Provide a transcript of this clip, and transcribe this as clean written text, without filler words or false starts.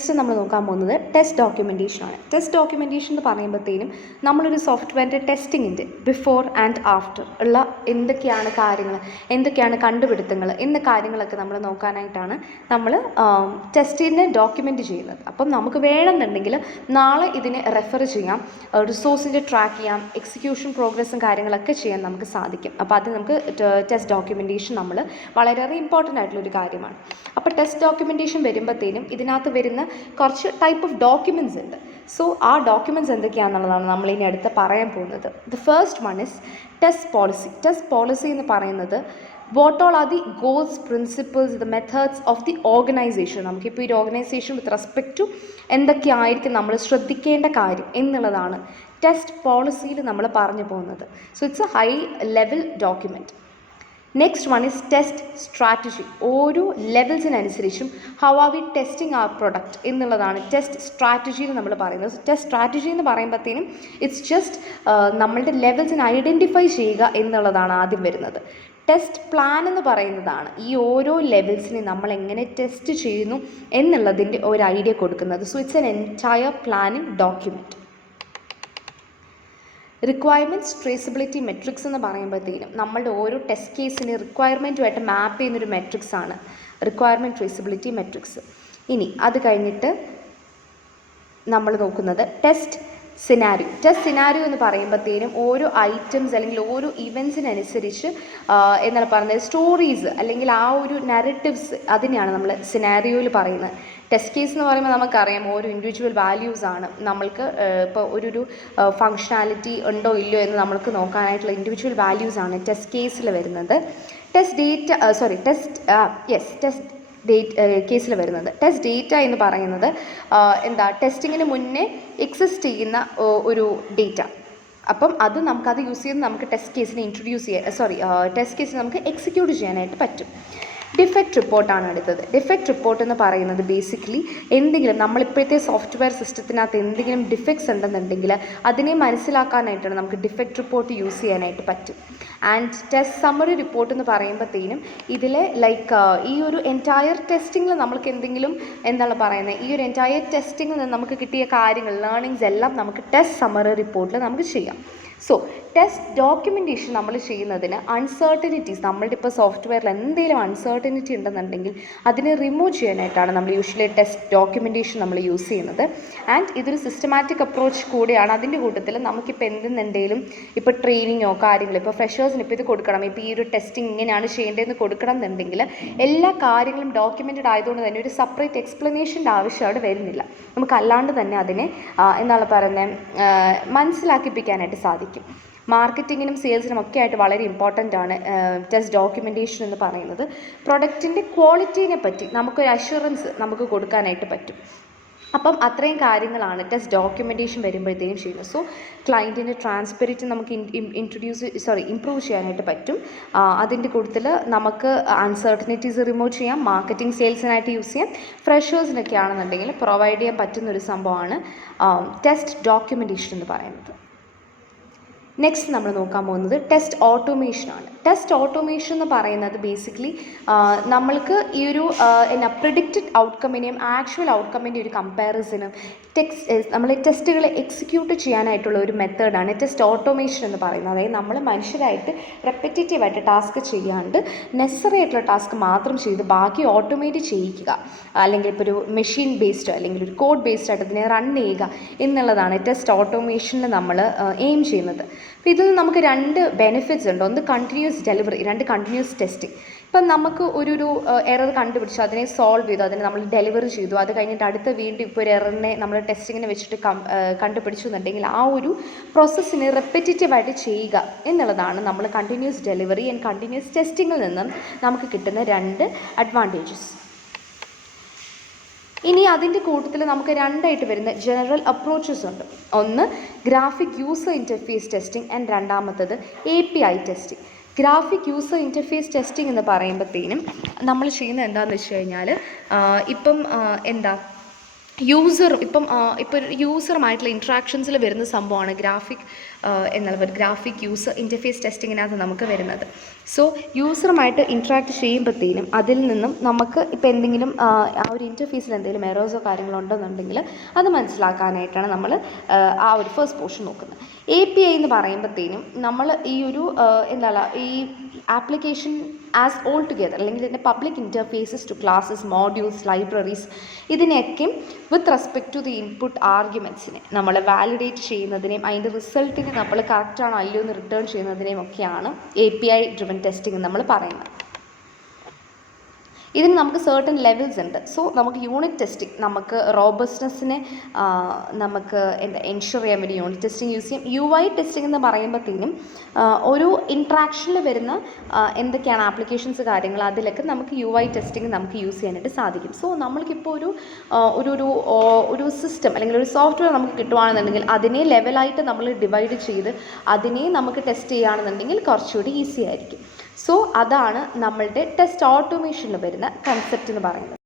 Next നമ്മൾ നോക്കാൻ പോകുന്നത് ടെസ്റ്റ് ഡോക്യുമെൻറ്റേഷനാണ്. ടെസ്റ്റ് ഡോക്യുമെൻറ്റേഷൻ എന്ന് പറയുമ്പോഴത്തേനും നമ്മളൊരു സോഫ്റ്റ്വെയറിൻ്റെ ടെസ്റ്റിങ്ങിൻ്റെ ബിഫോർ ആൻഡ് ആഫ്റ്റർ ഉള്ള എന്തൊക്കെയാണ് കാര്യങ്ങൾ, എന്തൊക്കെയാണ് കണ്ടുപിടുത്തങ്ങൾ എന്ന കാര്യങ്ങളൊക്കെ നമ്മൾ നോക്കാനായിട്ടാണ് നമ്മൾ ടെസ്റ്റിനെ ഡോക്യുമെൻറ്റ് ചെയ്യുന്നത്. അപ്പം നമുക്ക് വേണമെന്നുണ്ടെങ്കിൽ നാളെ ഇതിനെ റെഫർ ചെയ്യാം, റിസോഴ്സിൻ്റെ ട്രാക്ക് ചെയ്യാം, എക്സിക്യൂഷൻ പ്രോഗ്രസ്സും കാര്യങ്ങളൊക്കെ ചെയ്യാൻ നമുക്ക് സാധിക്കും. അപ്പോൾ അത് നമുക്ക് ടെസ്റ്റ് ഡോക്യുമെൻറ്റേഷൻ നമ്മൾ വളരെയേറെ ഇമ്പോർട്ടൻ്റ് ആയിട്ടുള്ളൊരു കാര്യമാണ്. അപ്പോൾ ടെസ്റ്റ് ഡോക്യുമെൻറ്റേഷൻ വരുമ്പോഴത്തേനും ഇതിനകത്ത് വരുന്ന കുറച്ച് ടൈപ്പ് ഓഫ് ഡോക്യുമെൻറ്റ്സ് ഉണ്ട്. സോ ആ ഡോക്യുമെൻറ്റ്സ് എന്തൊക്കെയാണെന്നുള്ളതാണ് നമ്മളിനി അടുത്ത് പറയാൻ പോകുന്നത്. The first one is test policy. Test policy എന്ന് പറയുന്നത് what all are the goals, principles, the methods of the organisation. നമുക്കിപ്പോൾ ഈ ഓർഗനൈസേഷൻ വിത്ത് റെസ്പെക്ട് ടു എന്തൊക്കെയായിരിക്കും നമ്മൾ ശ്രദ്ധിക്കേണ്ട കാര്യം എന്നുള്ളതാണ് ടെസ്റ്റ് പോളിസിയിൽ നമ്മൾ പറഞ്ഞു പോകുന്നത്. So it's A high level document. Next one is test strategy. ഓരോ ലെവൽസിനനുസരിച്ചും ഹൗ ആർ വി ടെസ്റ്റിംഗ് ആ പ്രൊഡക്റ്റ് എന്നുള്ളതാണ് ടെസ്റ്റ് സ്ട്രാറ്റജി എന്ന് നമ്മൾ പറയുന്നത്. ടെസ്റ്റ് സ്ട്രാറ്റജി എന്ന് പറയുമ്പോഴത്തേനും ഇറ്റ്സ് ജസ്റ്റ് നമ്മളുടെ ലെവൽസിനെ ഐഡൻറ്റിഫൈ ചെയ്യുക എന്നുള്ളതാണ് ആദ്യം വരുന്നത്. ടെസ്റ്റ് പ്ലാൻ എന്ന് പറയുന്നതാണ് ഈ ഓരോ ലെവൽസിനെ നമ്മൾ എങ്ങനെ ടെസ്റ്റ് ചെയ്യുന്നു എന്നുള്ളതിൻ്റെ ഒരു ഐഡിയ കൊടുക്കുന്നത്. So it's an entire planning document. Requirements traceability matrix എന്ന് പറയുമ്പോഴത്തേനും നമ്മളുടെ ഓരോ ടെസ്റ്റ് കേസിന് റിക്വയർമെൻറ്റുമായിട്ട് മാപ്പ് ചെയ്യുന്നൊരു മെട്രിക്സ് ആണ് റിക്വയർമെൻറ്റ് ട്രേസബിലിറ്റി മെട്രിക്സ്. ഇനി അത് കഴിഞ്ഞിട്ട് നമ്മൾ നോക്കുന്നത് ടെസ്റ്റ് സിനാരിയോ. ടെസ്റ്റ് സിനാരിയോ എന്ന് പറയുമ്പോഴത്തേനും ഓരോ ഐറ്റംസ് അല്ലെങ്കിൽ ഓരോ ഇവൻറ്റ്സിനനുസരിച്ച് എന്താണ് പറയുന്നത്, സ്റ്റോറീസ് അല്ലെങ്കിൽ ആ ഒരു നാരറ്റീവ്സ്, അതിനെയാണ് നമ്മൾ സിനാരിയോയിൽ പറയുന്നത്. ടെസ്റ്റ് കേസ് എന്ന് പറയുമ്പോൾ നമുക്കറിയാം ഓരോ ഇൻഡിവിജ്വൽ വാല്യൂസ് ആണ് നമ്മൾക്ക് ഇപ്പോൾ ഒരു ഫങ്ഷനാലിറ്റി ഉണ്ടോ ഇല്ലയോ എന്ന് നമ്മൾക്ക് നോക്കാനായിട്ടുള്ള ഇൻഡിവിജ്വൽ വാല്യൂസ് ആണ് ടെസ്റ്റ് കേസിൽ വരുന്നത്. ടെസ്റ്റ് കേസിൽ വരുന്നത് ടെസ്റ്റ് ഡേറ്റ എന്ന് പറയുന്നത് ടെസ്റ്റിങ്ങിന് മുന്നേ എക്സിസ്റ്റ് ചെയ്യുന്ന ഒരു ഡേറ്റ. അപ്പം നമുക്കത് യൂസ് ചെയ്ത് നമുക്ക് ടെസ്റ്റ് കേസിനെ നമുക്ക് എക്സിക്യൂട്ട് ചെയ്യാനായിട്ട് പറ്റും. ഡിഫക്റ്റ് റിപ്പോർട്ടാണ് അടുത്തത്. ഡിഫക്റ്റ് റിപ്പോർട്ട് എന്ന് പറയുന്നത് ബേസിക്കലി എന്തെങ്കിലും നമ്മളിപ്പോഴത്തെ സോഫ്റ്റ്വെയർ സിസ്റ്റത്തിനകത്ത് എന്തെങ്കിലും ഡിഫക്ട്സ് ഉണ്ടെന്നുണ്ടെങ്കിൽ അതിനെ മനസ്സിലാക്കാനായിട്ടാണ് നമുക്ക് ഡിഫക്റ്റ് റിപ്പോർട്ട് യൂസ് ചെയ്യാനായിട്ട് പറ്റും. ആൻഡ് ടെസ്റ്റ് സമ്മറി റിപ്പോർട്ട് എന്ന് പറയുമ്പോഴത്തേനും ഇതിൽ ഈ ഒരു എൻറ്റയർ ടെസ്റ്റിങ്ങിൽ നമ്മൾക്ക് എന്തെങ്കിലും ഈ ഒരു എൻറ്റയർ ടെസ്റ്റിങ്ങിൽ നിന്ന് നമുക്ക് കിട്ടിയ കാര്യങ്ങൾ, ലേണിങ്സ് എല്ലാം നമുക്ക് ടെസ്റ്റ് സമ്മറി റിപ്പോർട്ടിൽ നമുക്ക് ചെയ്യാം. സോ ടെസ്റ്റ് ഡോക്യുമെൻറ്റേഷൻ നമ്മൾ ചെയ്യുന്നതിന് അൺസർട്ടനിറ്റീസ്, നമ്മളുടെ ഇപ്പോൾ സോഫ്റ്റ്വെയറിൽ എന്തെങ്കിലും അൺസർട്ടനിറ്റി ഉണ്ടെന്നുണ്ടെങ്കിൽ അതിനെ റിമൂവ് ചെയ്യാനായിട്ടാണ് നമ്മൾ യൂഷ്വലി ടെസ്റ്റ് ഡോക്യുമെൻറ്റേഷൻ നമ്മൾ യൂസ് ചെയ്യുന്നത്. ആൻഡ് ഇതൊരു സിസ്റ്റമാറ്റിക് അപ്രോച്ച് കൂടിയാണ്. അതിൻ്റെ കൂട്ടത്തിൽ നമുക്കിപ്പോൾ എന്തെങ്കിലും ഇപ്പോൾ ട്രെയിനിങ്ങോ കാര്യങ്ങളോ ഇപ്പോൾ ഫ്രഷേഴ്സിന് ഇപ്പോൾ ഇത് കൊടുക്കണം, ഇപ്പോൾ ഈ ഒരു ടെസ്റ്റിംഗ് ഇങ്ങനെയാണ് ചെയ്യേണ്ടതെന്ന് കൊടുക്കണം എന്നുണ്ടെങ്കിൽ എല്ലാ കാര്യങ്ങളും ഡോക്യുമെൻറ്റഡ് ആയതുകൊണ്ട് തന്നെ ഒരു സെപ്പറേറ്റ് എക്സ്പ്ലനേഷൻ്റെ ആവശ്യം അവിടെ വരുന്നില്ല. നമുക്കല്ലാണ്ട് തന്നെ അതിനെ മനസ്സിലാക്കിപ്പിക്കാനായിട്ട് സാധിക്കും. മാർക്കറ്റിങ്ങിനും സെയിൽസിനും ഒക്കെ ആയിട്ട് വളരെ ഇമ്പോർട്ടൻ്റ് ആണ് ടെസ്റ്റ് ഡോക്യുമെൻറ്റേഷൻ എന്ന് പറയുന്നത്. പ്രൊഡക്റ്റിൻ്റെ ക്വാളിറ്റീനെ പറ്റി നമുക്കൊരു അഷ്വറൻസ് നമുക്ക് കൊടുക്കാനായിട്ട് പറ്റും. അപ്പം അത്രയും കാര്യങ്ങളാണ് ടെസ്റ്റ് ഡോക്യുമെൻറ്റേഷൻ വരുമ്പോഴത്തേക്കും ചെയ്യുന്നത്. സോ ക്ലയൻറ്റിൻ്റെ ട്രാൻസ്പെറൻസി നമുക്ക് ഇംപ്രൂവ് ചെയ്യാനായിട്ട് പറ്റും. അതിൻ്റെ കൂട്ടത്തിൽ നമുക്ക് അൺസർട്ടനിറ്റീസ് റിമൂവ് ചെയ്യാം, മാർക്കറ്റിംഗ് സെയിൽസിനായിട്ട് യൂസ് ചെയ്യാം, ഫ്രഷേഴ്സിനൊക്കെ ആണെന്നുണ്ടെങ്കിൽ പ്രൊവൈഡ് ചെയ്യാൻ പറ്റുന്നൊരു സംഭവമാണ് ടെസ്റ്റ് ഡോക്യുമെൻറ്റേഷൻ എന്ന് പറയുന്നത്. നെക്സ്റ്റ് നമ്മൾ നോക്കാൻ പോകുന്നത് ടെസ്റ്റ് ഓട്ടോമേഷനാണ്. ടെസ്റ്റ് ഓട്ടോമേഷൻ എന്ന് പറയുന്നത് ബേസിക്കലി നമ്മൾക്ക് ഈ ഒരു പ്രിഡിക്റ്റഡ് ഔട്ട്കമ്മിനെയും ആക്ച്വൽ ഔട്ട്കമ്മിൻ്റെ ഒരു കമ്പാരിസനും നമ്മൾ ടെസ്റ്റുകൾ എക്സിക്യൂട്ട് ചെയ്യാനായിട്ടുള്ള ഒരു മെത്തേഡാണ് ടെസ്റ്റ് ഓട്ടോമേഷൻ എന്ന് പറയുന്നത്. അതായത് നമ്മൾ മനുഷ്യരായിട്ട് റെപ്പറ്റേറ്റീവായിട്ട് ടാസ്ക് ചെയ്യാണ്ട് നെസസറി ആയിട്ടുള്ള ടാസ്ക് മാത്രം ചെയ്ത് ബാക്കി ഓട്ടോമേറ്റ് ചെയ്യിക്കുക, അല്ലെങ്കിൽ ഇപ്പോൾ ഒരു മെഷീൻ ബേസ്ഡ് അല്ലെങ്കിൽ ഒരു കോഡ് ബേസ്ഡ് ആയിട്ട് അതിനെ റൺ ചെയ്യുക എന്നുള്ളതാണ് ടെസ്റ്റ് ഓട്ടോമേഷനിൽ നമ്മൾ എയിം ചെയ്യുന്നത്. അപ്പോൾ ഇതിൽ നമുക്ക് രണ്ട് ബെനിഫിറ്റ്സ് ഉണ്ട്. ഒന്ന് കണ്ടിന്യൂസ് ഡെലിവറി, രണ്ട് കണ്ടിന്യൂസ് ടെസ്റ്റിംഗ്. ഇപ്പം നമുക്ക് ഒരു എറർ കണ്ടുപിടിച്ചു, അതിനെ സോൾവ് ചെയ്തു, അതിനെ നമ്മൾ ഡെലിവറി ചെയ്തു, അത് കഴിഞ്ഞിട്ട് വീണ്ടും ഇപ്പോൾ ഒരു എററിനെ നമ്മൾ ടെസ്റ്റിങ്ങിനെ വെച്ചിട്ട് കണ്ടുപിടിച്ചു എന്നുണ്ടെങ്കിൽ ആ ഒരു പ്രോസസ്സിനെ റെപ്പറ്റേറ്റീവായിട്ട് ചെയ്യുക എന്നുള്ളതാണ് നമ്മൾ കണ്ടിന്യൂസ് ഡെലിവറി ആൻഡ് കണ്ടിന്യൂസ് ടെസ്റ്റിങ്ങിൽ നിന്നും നമുക്ക് കിട്ടുന്ന രണ്ട് അഡ്വാൻറ്റേജസ്. ഇനി അതിൻ്റെ കൂട്ടത്തിൽ നമുക്ക് രണ്ടായിട്ട് വരുന്ന ജനറൽ അപ്രോച്ചസ് ഉണ്ട്. ഒന്ന് graphic user interface testing and രണ്ടാമത്തത് API testing. Graphic user interface testing എന്ന് പറയുമ്പോഴത്തേനും നമ്മൾ ചെയ്യുന്നത് എന്താണെന്ന് വെച്ച് കഴിഞ്ഞാൽ ഇപ്പം ഇപ്പം യൂസറുമായിട്ടുള്ള ഇൻട്രാക്ഷൻസിൽ വരുന്ന സംഭവമാണ് ഗ്രാഫിക് യൂസർ ഇൻ്റർഫേസ് ടെസ്റ്റിങ്ങിനകത്ത് നമുക്ക് വരുന്നത്. സോ യൂസറുമായിട്ട് ഇൻട്രാക്ട് ചെയ്യുമ്പോഴത്തേനും അതിൽ നിന്നും നമുക്ക് ഇപ്പോൾ എന്തെങ്കിലും ആ ഒരു ഇൻ്റർഫേസിൽ എന്തെങ്കിലും എറേഴ്സോ കാര്യങ്ങളോ ഉണ്ടെന്നുണ്ടെങ്കിൽ അത് മനസ്സിലാക്കാനായിട്ടാണ് നമ്മൾ ആ ഒരു ഫസ്റ്റ് പോർഷൻ നോക്കുന്നത്. API എന്ന് പറയുമ്പോഴത്തേനും നമ്മൾ ഈ ഒരു ഈ ആപ്ലിക്കേഷൻ ആസ് ഓൾ ടുഗെദർ അല്ലെങ്കിൽ ഇതിൻ്റെ public interfaces to classes, modules, libraries ഇതിനെയൊക്കെ with respect to the input ആർഗ്യുമെൻറ്റ്സിനെ നമ്മൾ വാലിഡേറ്റ് ചെയ്യുന്നതിനെയും അതിൻ്റെ റിസൾട്ടിനെ നമ്മൾ കറക്റ്റാണോ അല്ലയോ എന്ന് റിട്ടേൺ ചെയ്യുന്നതിനെയും ഒക്കെയാണ് API ഡ്രിവൻ ടെസ്റ്റിംഗ് നമ്മൾ പറയുന്നത്. ഇതിന് നമുക്ക് സർട്ടൻ ലെവൽസ് ഉണ്ട്. സോ നമുക്ക് യൂണിറ്റ് ടെസ്റ്റിംഗ്, നമുക്ക് റോബസ്റ്റ്നെസ്സിനെ നമുക്ക് എൻഷുർ ചെയ്യാൻ വേണ്ടി യൂണിറ്റ് ടെസ്റ്റിംഗ് യൂസ് ചെയ്യും. UI ടെസ്റ്റിംഗ് എന്ന് പറയുമ്പോഴത്തേനും ഒരു ഇൻട്രാക്ഷനിൽ വരുന്ന എന്തൊക്കെയാണ് ആപ്ലിക്കേഷൻസ് കാര്യങ്ങൾ അതിലൊക്കെ നമുക്ക് UI ടെസ്റ്റിംഗ് നമുക്ക് യൂസ് ചെയ്യാനായിട്ട് സാധിക്കും. സോ നമ്മൾക്കിപ്പോൾ ഒരു സിസ്റ്റം അല്ലെങ്കിൽ ഒരു സോഫ്റ്റ്വെയർ നമുക്ക് കിട്ടുകയാണെന്നുണ്ടെങ്കിൽ അതിനെ ലെവലായിട്ട് നമ്മൾ ഡിവൈഡ് ചെയ്ത് അതിനെ നമുക്ക് ടെസ്റ്റ് ചെയ്യുകയാണെന്നുണ്ടെങ്കിൽ കുറച്ചുകൂടി ഈസി ആയിരിക്കും. സോ അതാണ് നമ്മളുടെ ടെസ്റ്റ് ഓട്ടോമേഷനിൽ വരുന്ന കൺസെപ്റ്റ് എന്ന് പറയുന്നത്.